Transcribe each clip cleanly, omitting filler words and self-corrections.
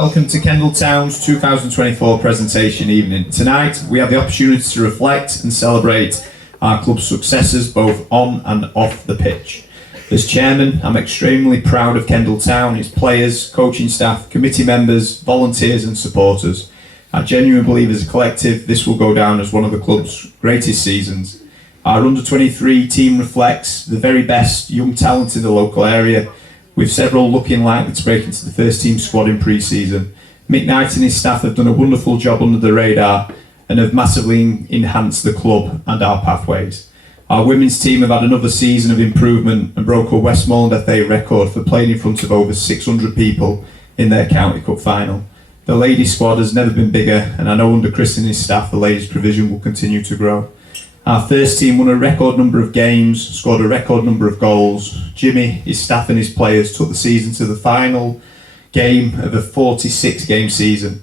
Welcome to Kendal Town's 2024 presentation evening. Tonight we have the opportunity to reflect and celebrate our club's successes both on and off the pitch. As chairman, I'm extremely proud of Kendal Town, its players, coaching staff, committee members, volunteers and supporters. I genuinely believe as a collective this will go down as one of the club's greatest seasons. Our under-23 team reflects the very best young talent in the local area, with several looking likely to break into the first team squad in pre-season. Mick Knight and his staff have done a wonderful job under the radar and have massively enhanced the club and our pathways. Our women's team have had another season of improvement and broke a Westmoreland FA record for playing in front of over 600 people in their county cup final. The ladies squad has never been bigger, and I know under Chris and his staff the ladies provision will continue to grow. Our first team won a record number of games, scored a record number of goals. Jimmy, his staff and his players took the season to the final game of a 46-game season.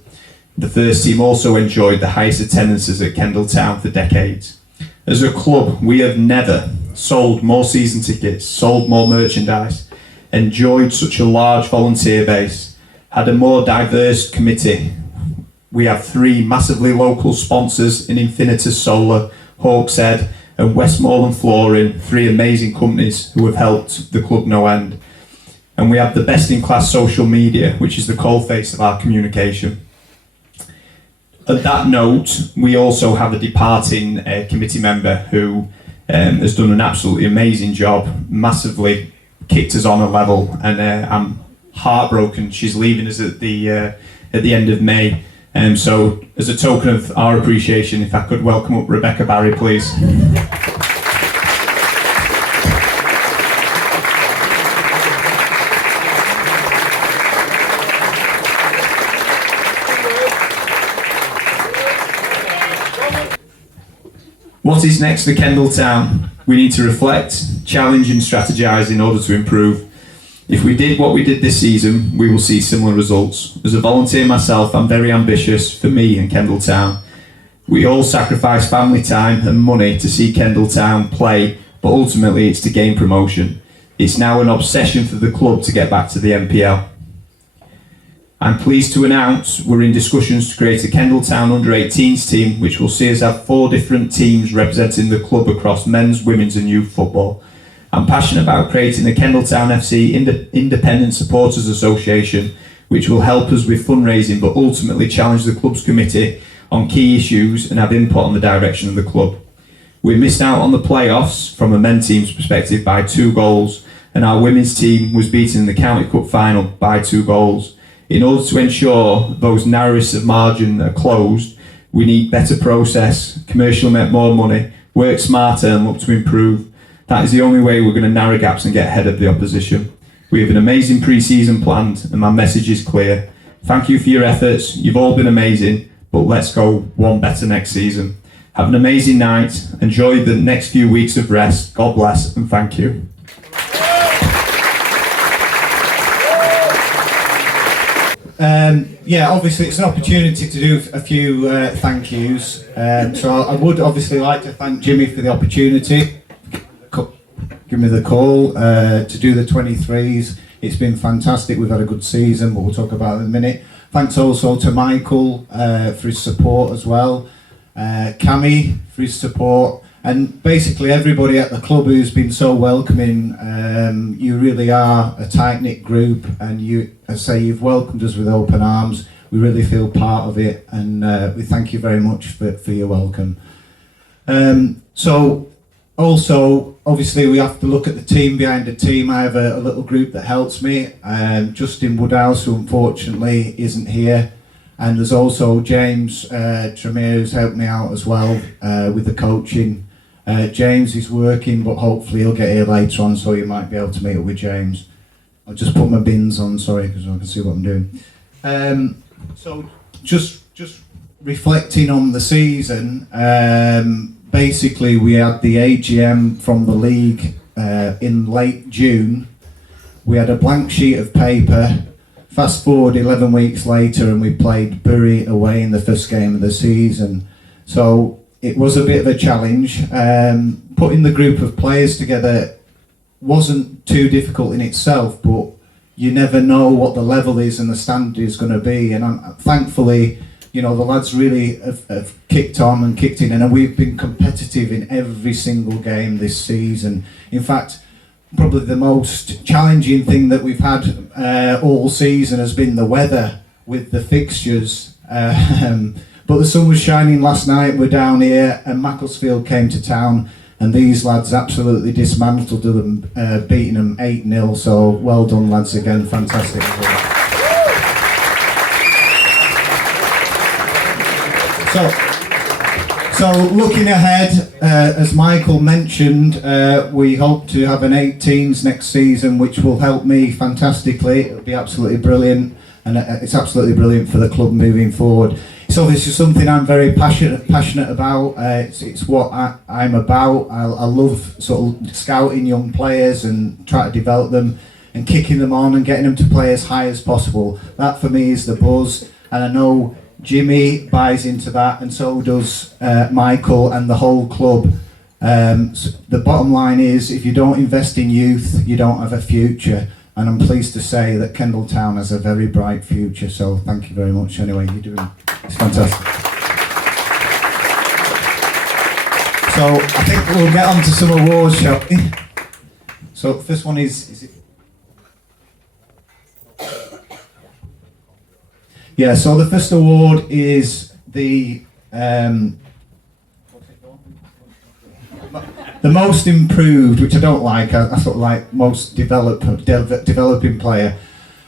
The first team also enjoyed the highest attendances at Kendal Town for decades. As a club, we have never sold more season tickets, sold more merchandise, enjoyed such a large volunteer base, had a more diverse committee. We have 3 massively local sponsors in Infinitus Solar, Hawkshead and Westmoreland Flooring, 3 amazing companies who have helped the club no end. And we have the best in class social media, which is the coalface of our communication. At that note, we also have a departing committee member who has done an absolutely amazing job, massively kicked us on a level, and I'm heartbroken she's leaving us at the end of May. So, as a token of our appreciation, if I could welcome up Rebecca Barry, please. What is next for Kendal Town? We need to reflect, challenge and strategise in order to improve. If we did what we did this season, we will see similar results. As a volunteer myself, I'm very ambitious for me and Kendal Town. We all sacrifice family time and money to see Kendal Town play, but ultimately it's to gain promotion. It's now an obsession for the club to get back to the NPL. I'm pleased to announce we're in discussions to create a Kendal Town under-18s team, which will see us have 4 different teams representing the club across men's, women's and youth football. I'm passionate about creating the Kendal Town FC Independent Supporters Association, which will help us with fundraising but ultimately challenge the club's committee on key issues and have input on the direction of the club. We missed out on the playoffs from a men's team's perspective by 2 goals, and our women's team was beaten in the county cup final by 2 goals. In order to ensure those narrowest of margin are closed, we need better process, commercially make more money, work smarter and look to improve. That is the only way we're going to narrow gaps and get ahead of the opposition. We have an amazing pre-season planned and my message is clear. Thank you for your efforts, you've all been amazing, but let's go one better next season. Have an amazing night, enjoy the next few weeks of rest, God bless and thank you. Yeah, obviously it's an opportunity to do a few thank yous. So I would obviously like to thank Jimmy for the opportunity. Give me the call to do the 23s. It's been fantastic. We've had a good season, but we'll talk about it in a minute. Thanks also to Michael for his support as well. Cami for his support, and basically everybody at the club who's been so welcoming. You really are a tight-knit group, and you've welcomed us with open arms. We really feel part of it, and we thank you very much for your welcome. So also, obviously we have to look at the team behind the team. I have a little group that helps me. Justin Woodhouse, who unfortunately isn't here. And there's also James Tremere, who's helped me out as well with the coaching. James is working, but hopefully he'll get here later on, so you might be able to meet up with James. I'll just put my bins on, sorry, because I can see what I'm doing. So just reflecting on the season, basically we had the AGM from the league in late June. We had a blank sheet of paper. Fast forward 11 weeks later and we played Bury away in the first game of the season. So it was a bit of a challenge. Putting the group of players together wasn't too difficult in itself, but you never know what the level is and the standard is going to be. And thankfully, you know, the lads really have kicked on and kicked in, and we've been competitive in every single game this season. In fact, probably the most challenging thing that we've had all season has been the weather with the fixtures. But the sun was shining last night. We're down here, and Macclesfield came to town, and these lads absolutely dismantled them, beating them 8-0. So well done, lads, again, fantastic. So looking ahead, as Michael mentioned, we hope to have an 18s next season, which will help me fantastically. It'll be absolutely brilliant, and it's absolutely brilliant for the club moving forward. It's obviously something I'm very passionate about. It's what I'm about. I love sort of scouting young players and try to develop them and kicking them on and getting them to play as high as possible. That for me is the buzz, and I know Jimmy buys into that, and so does Michael and the whole club. So the bottom line is, if you don't invest in youth, you don't have a future. And I'm pleased to say that Kendal Town has a very bright future. So thank you very much. Anyway, it's fantastic. So I think we'll get on to some awards, shall we? So the first one is it? Yeah, so the first award is the most improved, which I don't like. I sort of like most developing player.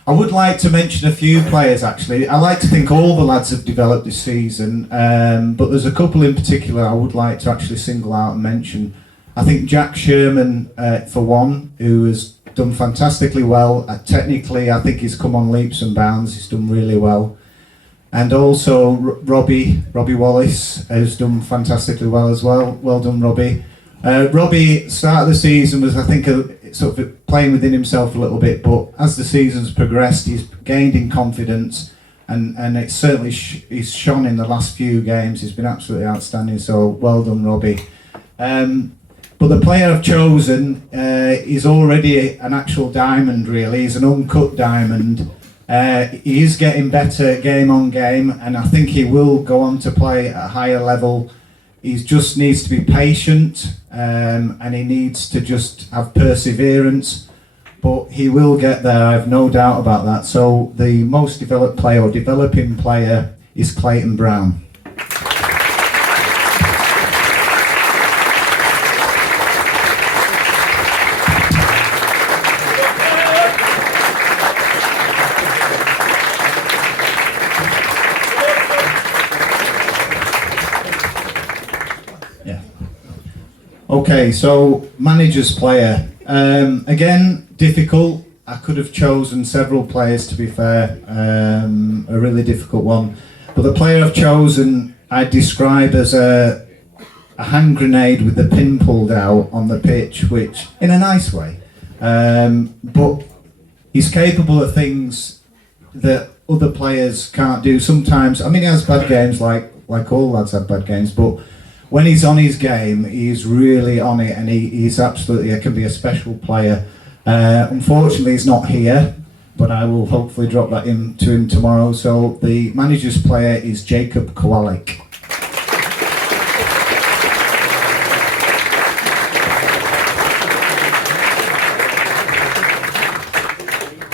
I would like to mention a few players actually. I like to think all the lads have developed this season, but there's a couple in particular I would like to actually single out and mention. I think Jack Sherman, for one, who has done fantastically well. Technically, I think he's come on leaps and bounds. He's done really well. And also Robbie Wallace has done fantastically well as well. Well done, Robbie. Robbie, start of the season was, I think, sort of playing within himself a little bit, but as the season's progressed, he's gained in confidence, and it's certainly he's shone in the last few games. He's been absolutely outstanding. So well done, Robbie. But the player I've chosen is already an actual diamond, really. He's an uncut diamond. He is getting better game on game, and I think he will go on to play at a higher level. He just needs to be patient, and he needs to just have perseverance, but he will get there, I have no doubt about that. So the most developed player, or developing player, is Clayton Brown. Okay, so manager's player. Again, difficult. I could have chosen several players, to be fair. A really difficult one. But the player I've chosen, I describe as a hand grenade with the pin pulled out on the pitch, which, in a nice way. But he's capable of things that other players can't do. Sometimes, I mean, he has bad games, like all lads have bad games, but when he's on his game, he's really on it, and he's absolutely, can be a special player. Unfortunately, he's not here, but I will hopefully drop that to him tomorrow. So the manager's player is Jacob Kowalik.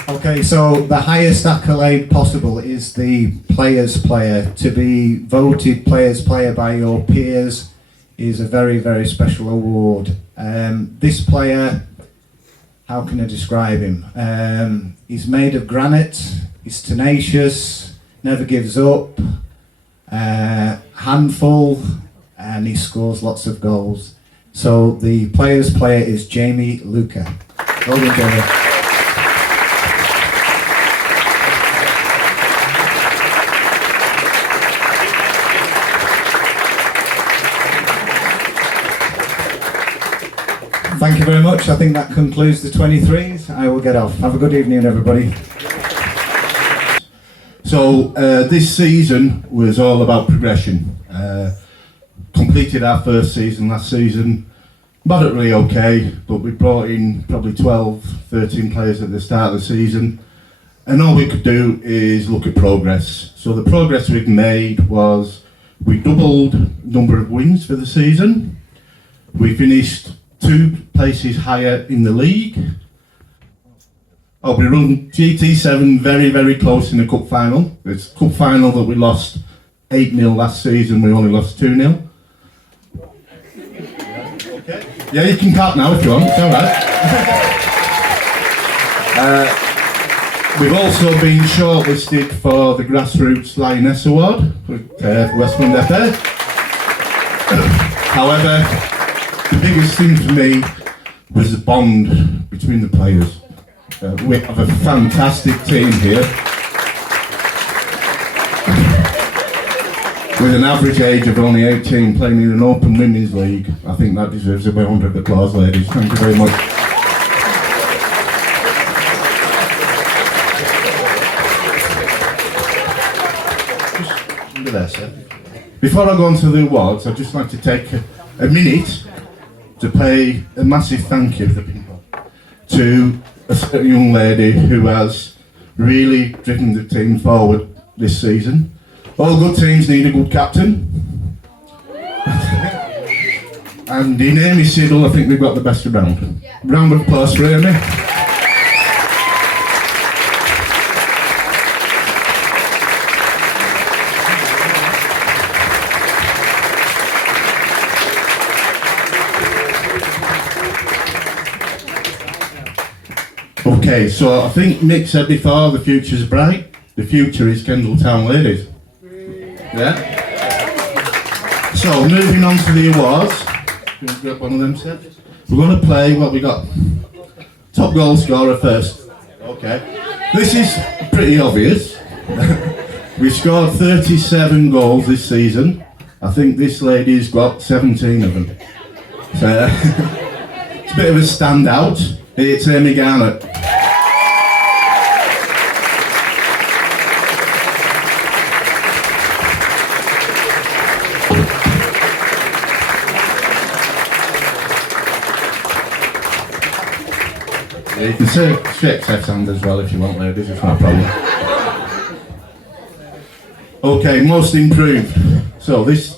Okay, so the highest accolade possible is the player's player. To be voted player's player by your peers is a very, very special award. This player, how can I describe him? He's made of granite, he's tenacious, never gives up, handful, and he scores lots of goals. So the player's player is Jamie Luca. Well done, Jamie. Thank you very much. I think that concludes the 23s. I will get off. Have a good evening, everybody. So this season was all about progression. Completed our first season last season, moderately okay, but we brought in probably 12, 13 players at the start of the season, and all we could do is look at progress. So the progress we've made was we doubled number of wins for the season. We finished 2 places higher in the league. Oh, we run GT7 very, very close in the cup final. It's cup final that we lost 8-0 last season, we only lost 2-0. Okay. Yeah, you can clap now if you want, it's alright. We've also been shortlisted for the Grassroots Lioness Award with Westland FA. However, the biggest thing for me was the bond between the players. We have a fantastic team here with an average age of only 18 playing in an open women's league. I think that deserves a round of applause, ladies. Thank you very much. Just under there, sir. Before I go on to the awards, I'd just like to take a minute to pay a massive thank you to a certain young lady who has really driven the team forward this season. All good teams need a good captain. And in Amy Siddle, I think we've got the best around. Yeah. Round of applause for Amy. Okay, so I think Nick said before, the future's bright. The future is Kendal Town Ladies. Yeah? So, moving on to the awards. You want to grab one of them, Seth? We're going to play what we got. Top goal scorer first. Okay. This is pretty obvious. We scored 37 goals this season. I think this lady's got 17 of them. So, it's a bit of a standout. It's Amy Garnett. You can shake Seth's hand as well if you want, ladies, it's not a problem. Okay, most improved. So this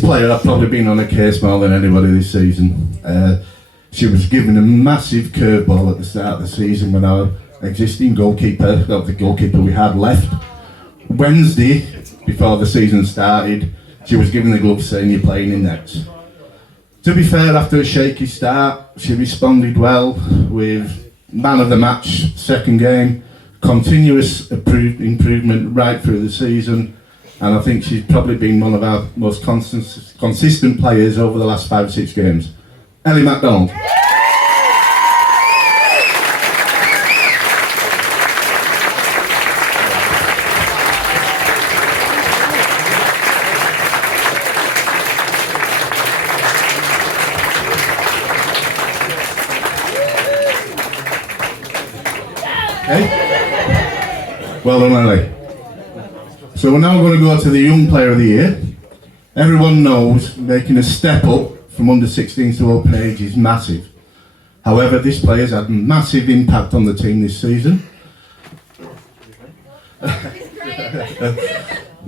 player, I've probably been on a case more than anybody this season. She was given a massive curveball at the start of the season when our existing goalkeeper, the goalkeeper we had, left. Wednesday, before the season started, she was given the glove saying you're playing in next. To be fair, after a shaky start, she responded well with man of the match, second game, continuous improvement right through the season, and I think she's probably been one of our most consistent players over the last 5 or 6 games. Ellie MacDonald. Okay. Well done, Ellie. So we're now going to go to the Young Player of the Year. Everyone knows making a step up from under 16s to open age is massive. However, this player's had massive impact on the team this season.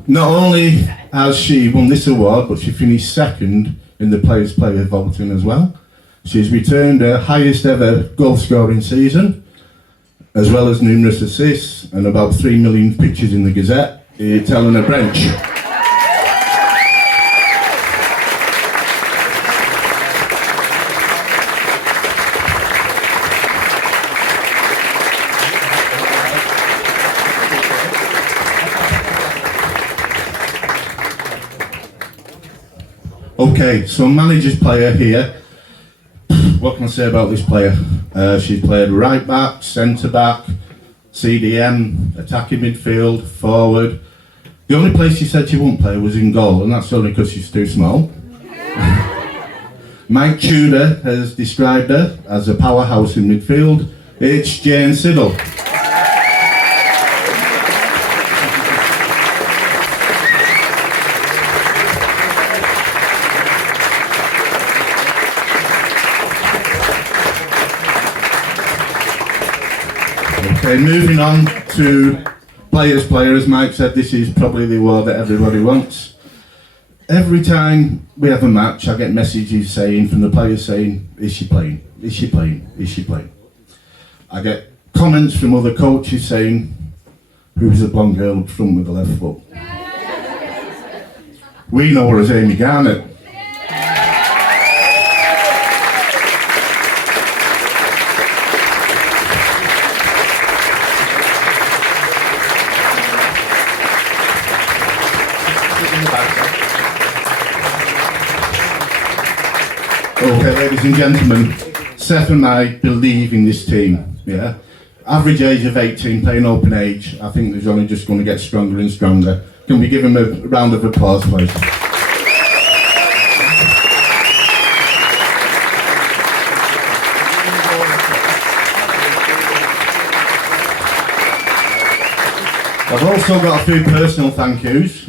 Not only has she won this award, but she finished second in the Players' Player voting as well. She's returned her highest ever goal scoring season, as well as numerous assists and about 3 million pictures in the Gazette. It's Eleanor Brench. Okay, so manager's player here. What can I say about this player? She played right back, centre back, CDM, attacking midfield, forward. The only place she said she wouldn't play was in goal, and that's only because she's too small. Mike Tudor has described her as a powerhouse in midfield. It's Jane Siddle. Okay, moving on to player. As Mike said, this is probably the award that everybody wants. Every time we have a match, I get messages saying from the players saying, "Is she playing? Is she playing? Is she playing?" I get comments from other coaches saying, "Who's the blonde girl up front with the left foot?" We know her as Amy Garnett. Okay, ladies and gentlemen, Seth and I believe in this team, yeah? Average age of 18, playing open age. I think there's only just going to get stronger and stronger. Can we give him a round of applause, please? I've also got a few personal thank yous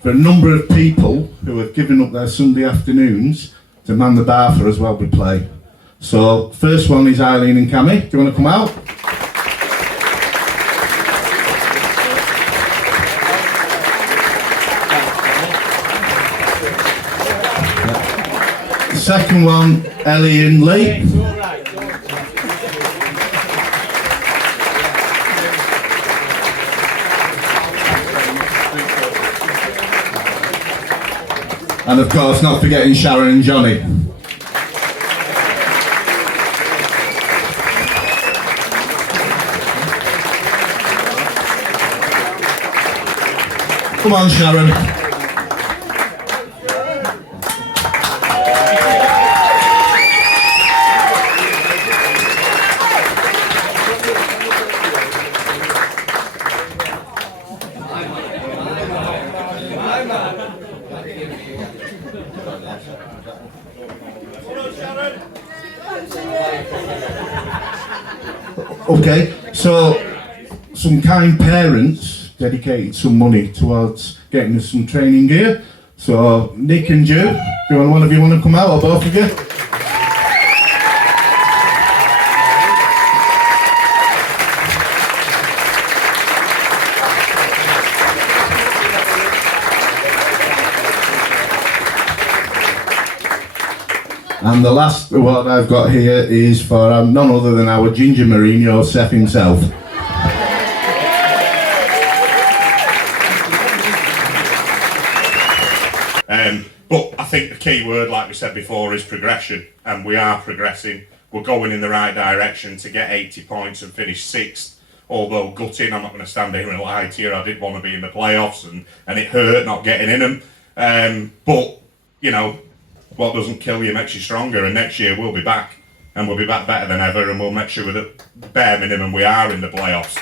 for a number of people who have given up their Sunday afternoons to man the bar for us while we play. So, first one is Eileen and Cammy. Do you want to come out? The second one, Ellie and Lee. And of course, not forgetting Sharon and Johnny. Come on, Sharon. Okay, so some kind parents dedicated some money towards getting us some training gear. So Nick and Joe, do one of you want to come out, or both of you? And the last award I've got here is for none other than our Ginger Mourinho, Seth himself. But I think the key word, like we said before, is progression, and we are progressing. We're going in the right direction to get 80 points and finish 6th. Although gutting, I'm not going to stand here and lie to you, I did want to be in the playoffs, and it hurt not getting in them. But, you know, what doesn't kill you makes you stronger, and next year we'll be back, and we'll be back better than ever, and we'll make sure with the bare minimum we are in the playoffs.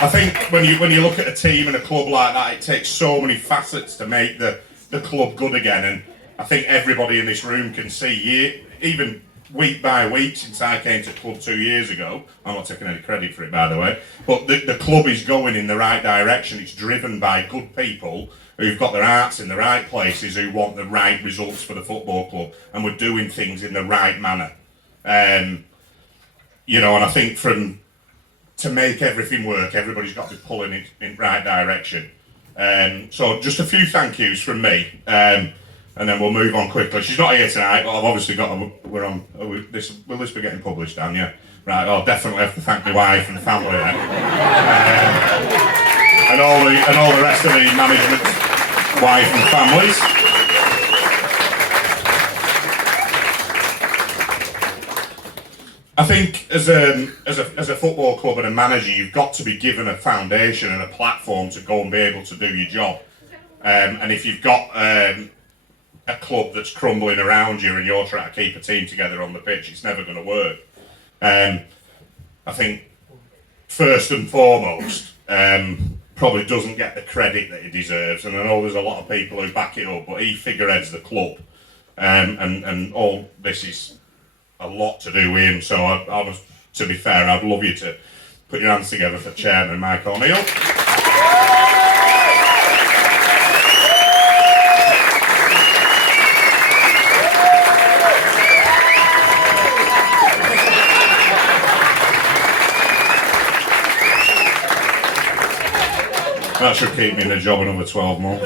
I think when you look at a team and a club like that, it takes so many facets to make the club good again, and I think everybody in this room can see, even week by week since I came to the club 2 years ago, I'm not taking any credit for it by the way, but the club is going in the right direction. It's driven by good people who've got their hearts in the right places, who want the right results for the football club, and we're doing things in the right manner. You know, and I think to make everything work, everybody's got to be pulling it in the right direction. So just a few thank yous from me, and then we'll move on quickly. She's not here tonight, but I've obviously got we're on. Will this be getting published, Dan? Yeah, right. I'll definitely have to thank my wife and the family then, and all the rest of the management, wife and families. I think as a football club and a manager, you've got to be given a foundation and a platform to go and be able to do your job. And if you've got a club that's crumbling around you and you're trying to keep a team together on the pitch, it's never going to work. I think first and foremost, probably doesn't get the credit that he deserves. And I know there's a lot of people who back it up, but he figureheads the club, and all this is a lot to do with him, so to be fair, I'd love you to put your hands together for Chairman Mike O'Neill. that should keep me in the job another 12 months.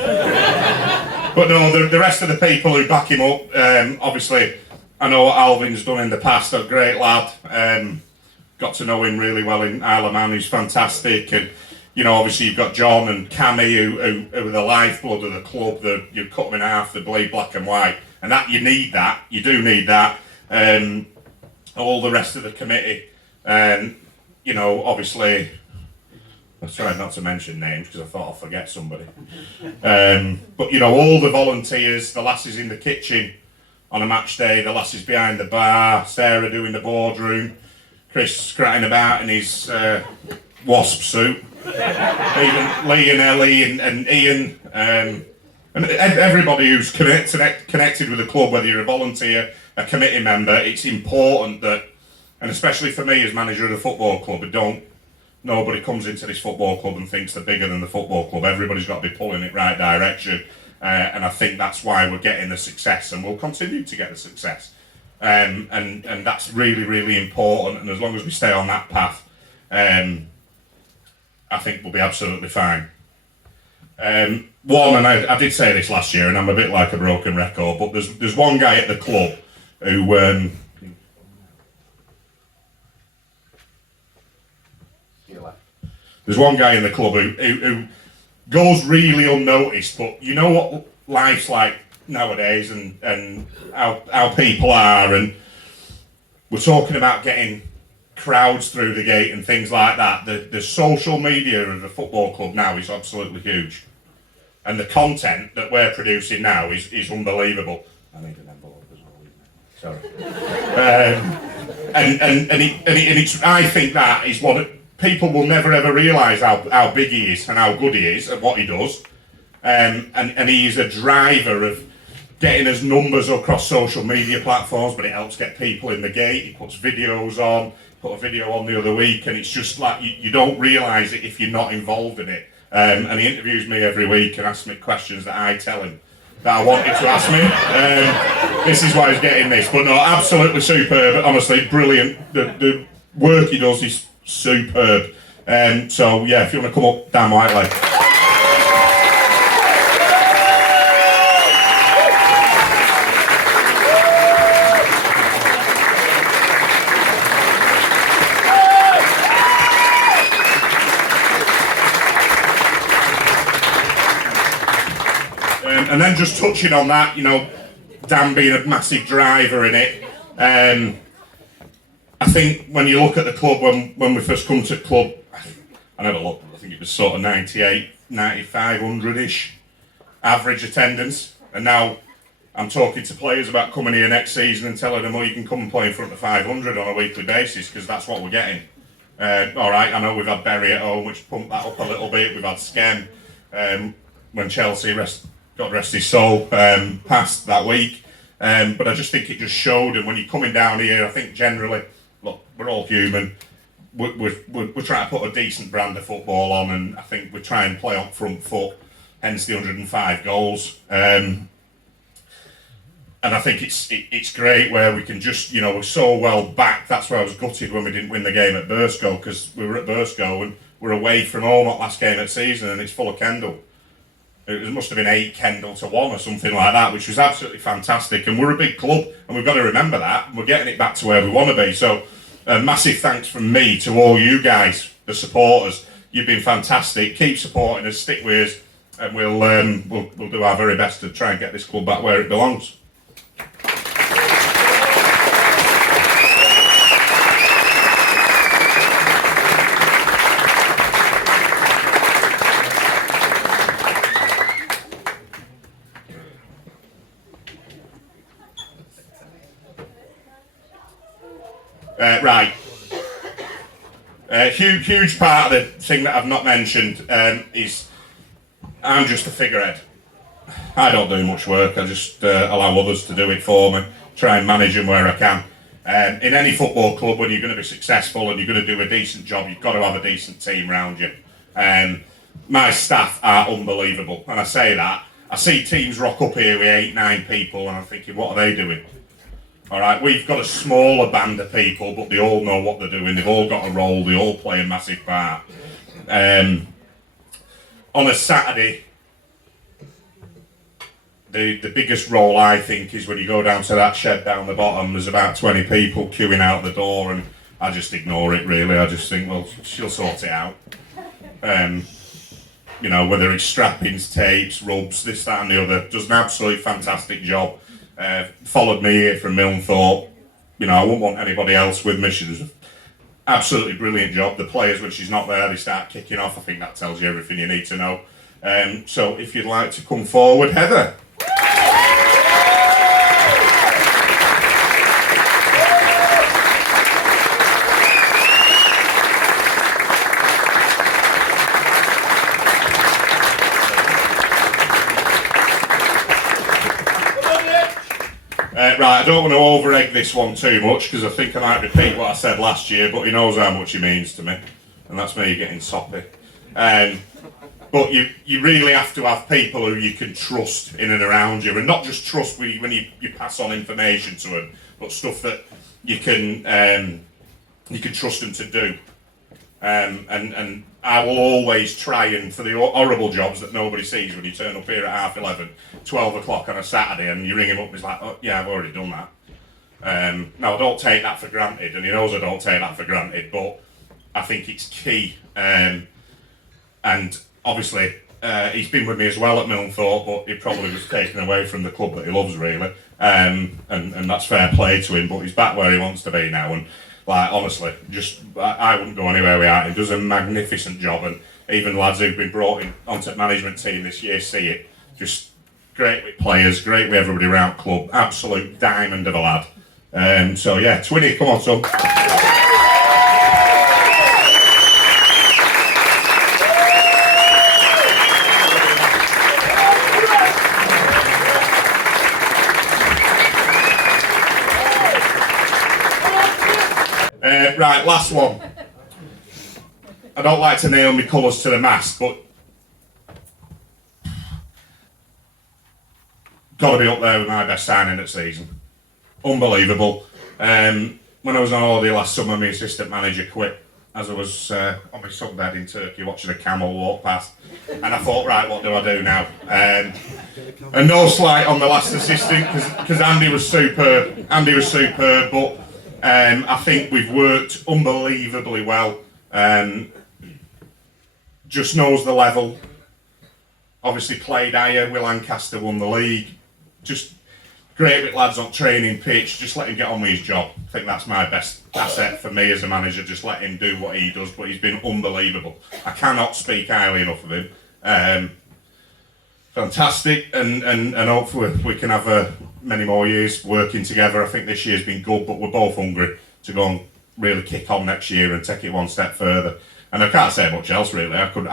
But no, the rest of the people who back him up, obviously, I know what Alvin's done in the past, a great lad. Got to know him really well in Isle of Man, he's fantastic. And, you know, obviously you've got John and Cammy who are the lifeblood of the club, you cut them in half, they bleed black and white. And that, you need that, you do need that. All the rest of the committee, you know, obviously, I tried not to mention names because I thought I'll forget somebody. But, you know, all the volunteers, the lasses in the kitchen on a match day, the lasses behind the bar, Sarah doing the boardroom, Chris scratting about in his wasp suit, even Lee and Ellie and Ian, and everybody who's connected with the club, whether you're a volunteer, a committee member, it's important that, and especially for me as manager of the football club, nobody comes into this football club and thinks they're bigger than the football club. Everybody's got to be pulling it right direction, and I think that's why we're getting the success, and we'll continue to get the success. And that's really, really important, and as long as we stay on that path, I think we'll be absolutely fine. One, and I did say this last year, and I'm a bit like a broken record, but there's one guy at the club who there's one guy in the club who goes really unnoticed, but you know what life's like nowadays and how people are, and we're talking about getting crowds through the gate and things like that. The social media of the football club now is absolutely huge, and the content that we're producing now is unbelievable. I need an envelope as well. Sorry. It's, I think that is what people will never ever realise how big he is and how good he is at what he does, and he is a driver of getting his numbers across social media platforms, but it helps get people in the gate. He puts videos on, put a video on the other week, and it's just like you don't realise it if you're not involved in it. And he interviews me every week and asks me questions that I tell him that I wanted to ask me. This is why he's getting this. But no, absolutely superb, honestly, brilliant. The work he does is superb. So yeah, if you want to come up, Dan Whiteley. And then just touching on that, you know, Dan being a massive driver in it, I think when you look at the club, when we first come to the club, I never looked, I think it was sort of 98, 9,500-ish average attendance, and now I'm talking to players about coming here next season and telling them, well, you can come and play in front of 500 on a weekly basis, because that's what we're getting. Alright, I know we've had Bury at home, which pumped that up a little bit, we've had Skem, when Chelsea God rest his soul, passed that week. But I just think it just showed, and when you're coming down here, I think generally, look, we're all human. We're trying to put a decent brand of football on, and I think we try and play on front foot, hence the 105 goals. And I think it's great where we can just, you know, we're so well back. That's why I was gutted when we didn't win the game at Burscough, because we were at Burscough and we're away from home at last game of the season, and it's full of Kendal. It must have been 8 Kendal to 1 or something like that, which was absolutely fantastic. And we're a big club, and we've got to remember that. And we're getting it back to where we want to be. So, massive thanks from me to all you guys, the supporters. You've been fantastic. Keep supporting us, stick with us, and we'll do our very best to try and get this club back where it belongs. Right. Huge part of the thing that I've not mentioned is I'm just a figurehead. I don't do much work, I just allow others to do it for me, try and manage them where I can. In any football club, when you're going to be successful and you're going to do a decent job, you've got to have a decent team around you. My staff are unbelievable, and I say that. I see teams rock up here with 8, 9 people, and I'm thinking, what are they doing? Alright, we've got a smaller band of people, but they all know what they're doing, they've all got a role, they all play a massive part. on a Saturday, the biggest role I think is when you go down to that shed down the bottom. There's about 20 people queuing out the door, and I just ignore it. Really, I just think, well, she'll sort it out. You know, whether it's strappings, tapes, rubs, this, that, and the other, does an absolutely fantastic job. Followed me here from Milnthorpe. You know, I wouldn't want anybody else with me. She does an absolutely brilliant job. The players, when she's not there, they start kicking off. I think that tells you everything you need to know. So if you'd like to come forward, Heather. Right, I don't want to over-egg this one too much because I think I might repeat what I said last year, but he knows how much he means to me, and that's me getting soppy. But you really have to have people who you can trust in and around you, and not just trust when you pass on information to them, but stuff that you can trust them to do. And I will always try, and for the horrible jobs that nobody sees when you turn up here at 11:30, 12 o'clock on a Saturday, and you ring him up and he's like, oh yeah, I've already done that. Now I don't take that for granted, and he knows I don't take that for granted, but I think it's key. And obviously he's been with me as well at Milnthorpe, but he probably was taken away from the club that he loves really, and that's fair play to him, but he's back where he wants to be now. And like, honestly, I wouldn't go anywhere without him. He does a magnificent job, and even lads who've been brought in onto the management team this year see it. Just great with players, great with everybody around club, absolute diamond of a lad. So yeah, Twinny, come on, son. Right, last one. I don't like to nail my colours to the mast, but got to be up there with my best signing at season. Unbelievable. When I was on holiday last summer, my assistant manager quit as I was on my sunbed in Turkey watching a camel walk past, and I thought, right, what do I do now? And no slight on the last assistant because Andy was superb. But I think we've worked unbelievably well. Just knows the level. Obviously played higher. Will Lancaster won the league. Just great with lads on training pitch. Just let him get on with his job. I think that's my best asset for me as a manager. Just let him do what he does. But he's been unbelievable. I cannot speak highly enough of him. Fantastic, and hopefully we can have many more years working together. I think this year's been good, but we're both hungry to go and really kick on next year and take it one step further. And I can't say much else really. I could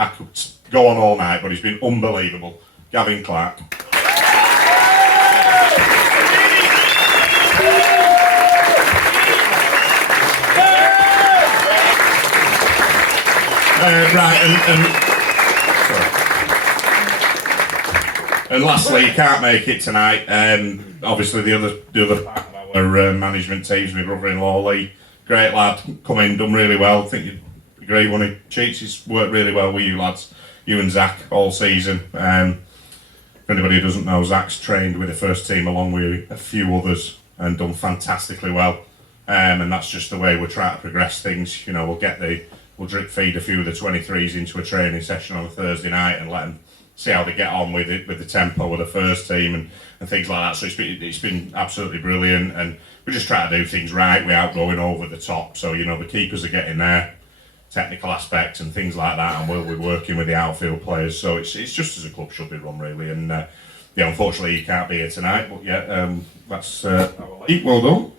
go on all night, but he's been unbelievable. Gavin Clark. And lastly, you can't make it tonight. Obviously, the other part of our management team's my brother-in-law Lee, great lad, come in, done really well. I think you'd agree when he cheats. He's worked really well with you lads, you and Zach, all season. If anybody who doesn't know, Zach's trained with the first team along with a few others and done fantastically well. And that's just the way we're trying to progress things. You know, we'll drip feed a few of the 23s into a training session on a Thursday night and let them see how they get on with it, with the tempo with the first team and things like that. So it's been absolutely brilliant, and we just try to do things right without going over the top. So, you know, the keepers are getting their technical aspects and things like that, and we'll be working with the outfield players. So it's just as a club should be run really. And yeah, unfortunately you can't be here tonight, but yeah, that's well done.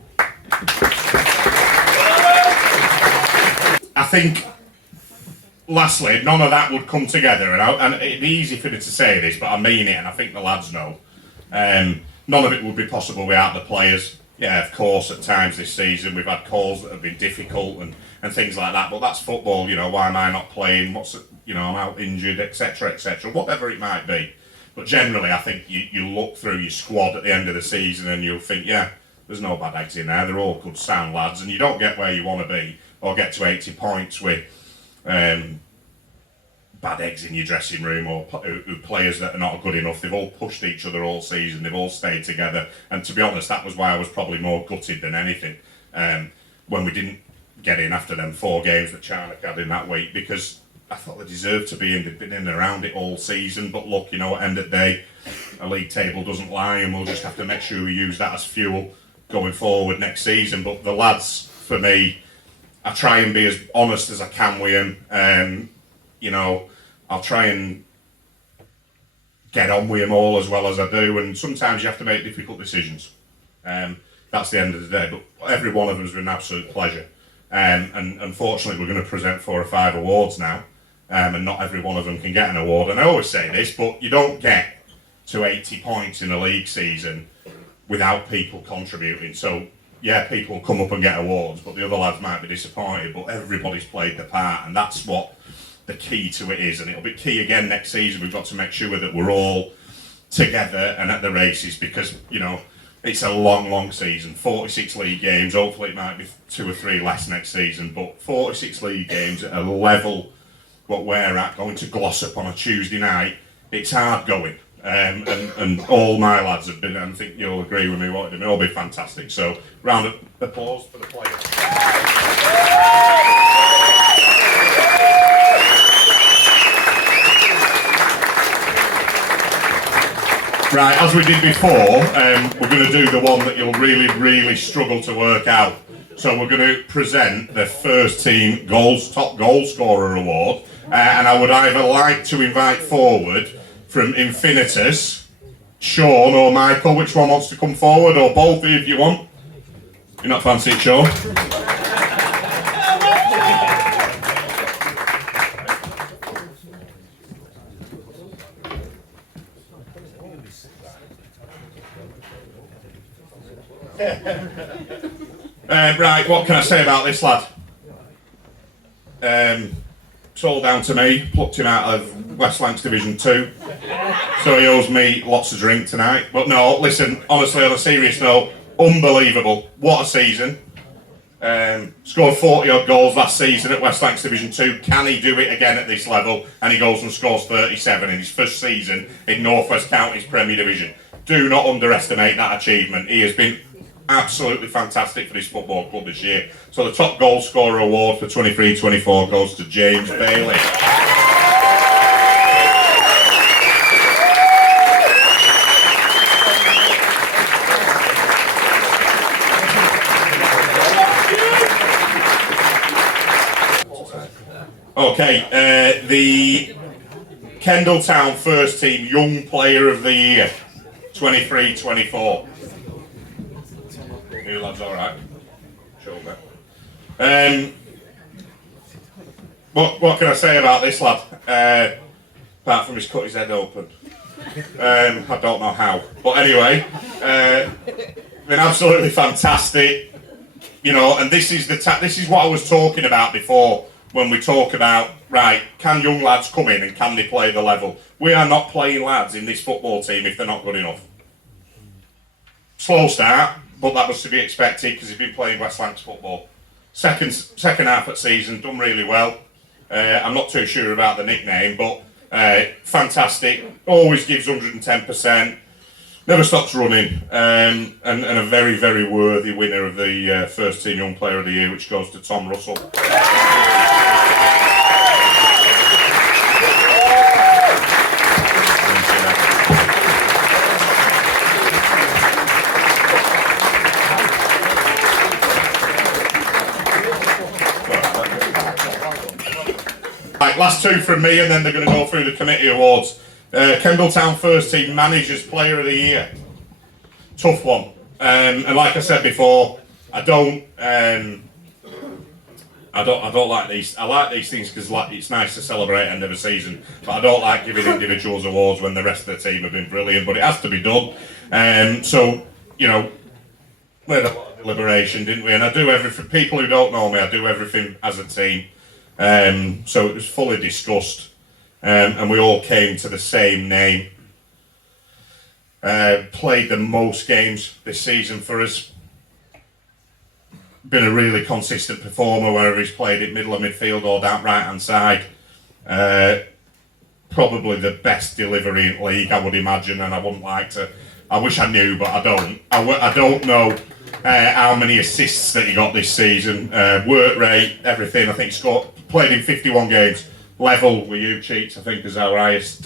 I think lastly, none of that would come together, and it'd be easy for me to say this, but I mean it, and I think the lads know. None of it would be possible without the players. Yeah, of course, at times this season we've had calls that have been difficult and things like that, but that's football, you know, why am I not playing, I'm out injured, etc, whatever it might be. But generally, I think you look through your squad at the end of the season and you'll think, yeah, there's no bad eggs in there, they're all good sound lads, and you don't get where you want to be or get to 80 points with bad eggs in your dressing room or who players that are not good enough. They've all pushed each other all season. They've all stayed together. And to be honest, that was why I was probably more gutted than anything when we didn't get in after them 4 games that Charnock had in that week, because I thought they deserved to be in. They've been in and around it all season. But look, you know, at the end of the day, a league table doesn't lie, and we'll just have to make sure we use that as fuel going forward next season. But the lads, for me, I try and be as honest as I can with them. You know, I'll try and get on with them all as well as I do, and sometimes you have to make difficult decisions. That's the end of the day, but every one of them has been an absolute pleasure. And unfortunately, we're going to present 4 or 5 awards now, and not every one of them can get an award. And I always say this, but you don't get to 80 points in a league season without people contributing. So, yeah, people come up and get awards, but the other lads might be disappointed, but everybody's played their part, and that's what the key to it is. And it'll be key again next season. We've got to make sure that we're all together and at the races, because, you know, it's a long season. 46 league games. Hopefully it might be 2 or 3 less next season, but 46 league games at a level what we're at, going to Glossop on a Tuesday night, it's hard going. And all my lads have been, and I think you'll agree with me, they've all been fantastic. So, round of applause for the players. Right, as we did before, we're going to do the one that you'll really struggle to work out. So we're going to present the first team top goal scorer award, and I would either like to invite forward from Infinitus, Sean or Michael. Which one wants to come forward, or both of you if you want? You're not fancy it, Sean? Right, what can I say about this lad? It's all down to me. Plucked him out of West Lancs Division 2, so he owes me lots of drink tonight. But no, listen, honestly, on a serious note, unbelievable. What a season. Scored 40 odd goals last season at West Lancs Division 2. Can he do it again at this level? And he goes and scores 37 in his first season in North West Counties Premier Division. Do not underestimate that achievement. He has been absolutely fantastic for this football club this year. So the top goal scorer award for 23-24 goes to James Bailey. Okay, the Kendal Town first team Young Player of the Year, 23-24. You lads all right? Shoulder. What can I say about this lad? Apart from he's cut his head open. I don't know how. But anyway, been absolutely fantastic. You know, and this is what I was talking about before when we talk about, right, can young lads come in and can they play the level? We are not playing lads in this football team if they're not good enough. Slow start, but that was to be expected because he's been playing West Lancs football. Second half of the season, done really well. I'm not too sure about the nickname, but fantastic. Always gives 110%. Never stops running. And a very, very worthy winner of the first team Young Player of the Year, which goes to Tom Russell. Right, last 2 from me, and then they're going to go through the committee awards. Kendal Town First Team Managers Player of the Year. Tough one. And like I said before, I don't like these. I like these things because it's nice to celebrate end of a season, but I don't like giving individuals awards when the rest of the team have been brilliant. But it has to be done. So you know, we had a lot of deliberation, didn't we? And I do everything. People who don't know me, I do everything as a team. So it was fully discussed, and we all came to the same name. Played the most games this season for us. Been a really consistent performer wherever he's played it, middle of midfield or down right hand side. probably the best delivery in league, I would imagine, and I wouldn't like to. I wish I knew, but I don't. I don't know how many assists that he got this season, work rate, everything. I think played in 51 games, level with you, Cheats. I think is our highest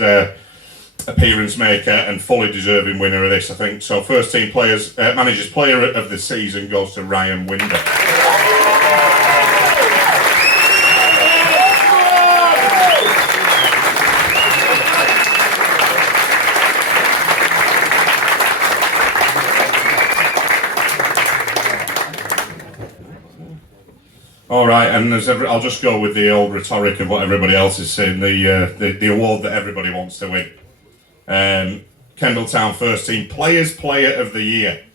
appearance maker and fully deserving winner of this. I think so. First team managers player of the season goes to Ryan Winder. All right, and I'll just go with the old rhetoric of what everybody else is saying. The award that everybody wants to win. Kendal Town First Team Players Player of the Year.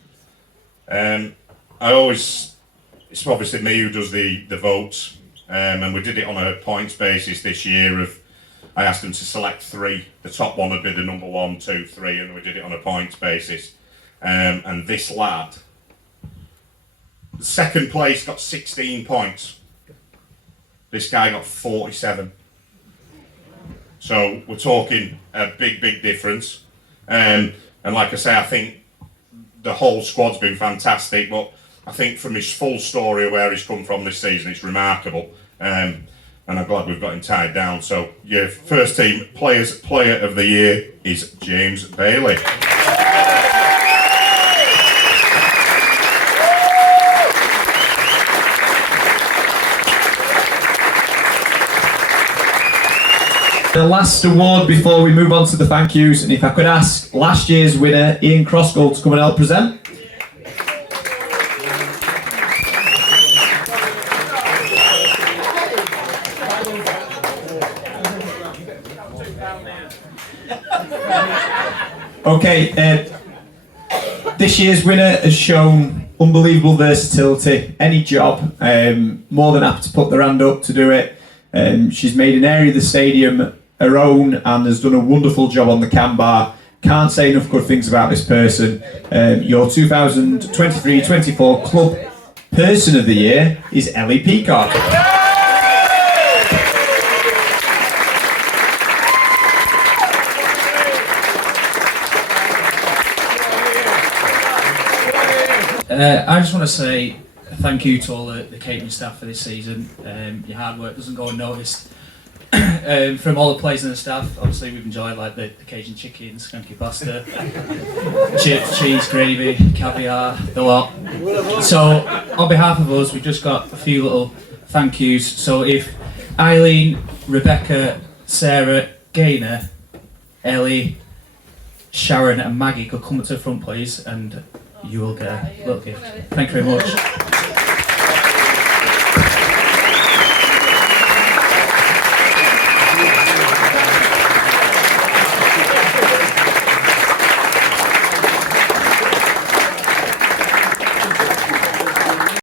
It's obviously me who does the votes, and we did it on a points basis this year. I asked them to select 3. The top one would be the number 1, 2, 3, and we did it on a points basis. And this lad. Second place got 16 points. This guy got 47. So we're talking a big difference. And like I say, I think the whole squad's been fantastic, but I think from his full story of where he's come from this season, it's remarkable. And I'm glad we've got him tied down. So your first team player of the year is James Bailey. The last award before we move on to the thank yous, and if I could ask last year's winner, Ian Crossgold, to come and help present. Okay, this year's winner has shown unbelievable versatility. Any job, more than happy to put their hand up to do it. She's made an area of the stadium her own and has done a wonderful job on the cam bar. Can't say enough good things about this person. Your 2023-24 Club Person of the Year is Ellie Peacock. I just want to say thank you to all the catering staff for this season. Your hard work doesn't go unnoticed. From all the players and the staff, obviously we've enjoyed like the Cajun chicken, skunky pasta, chips, cheese, gravy, caviar, the lot. So on behalf of us, we've just got a few little thank yous. So if Eileen, Rebecca, Sarah, Gaynor, Ellie, Sharon and Maggie could come up to the front please, and you will get a little gift. Thank you very much.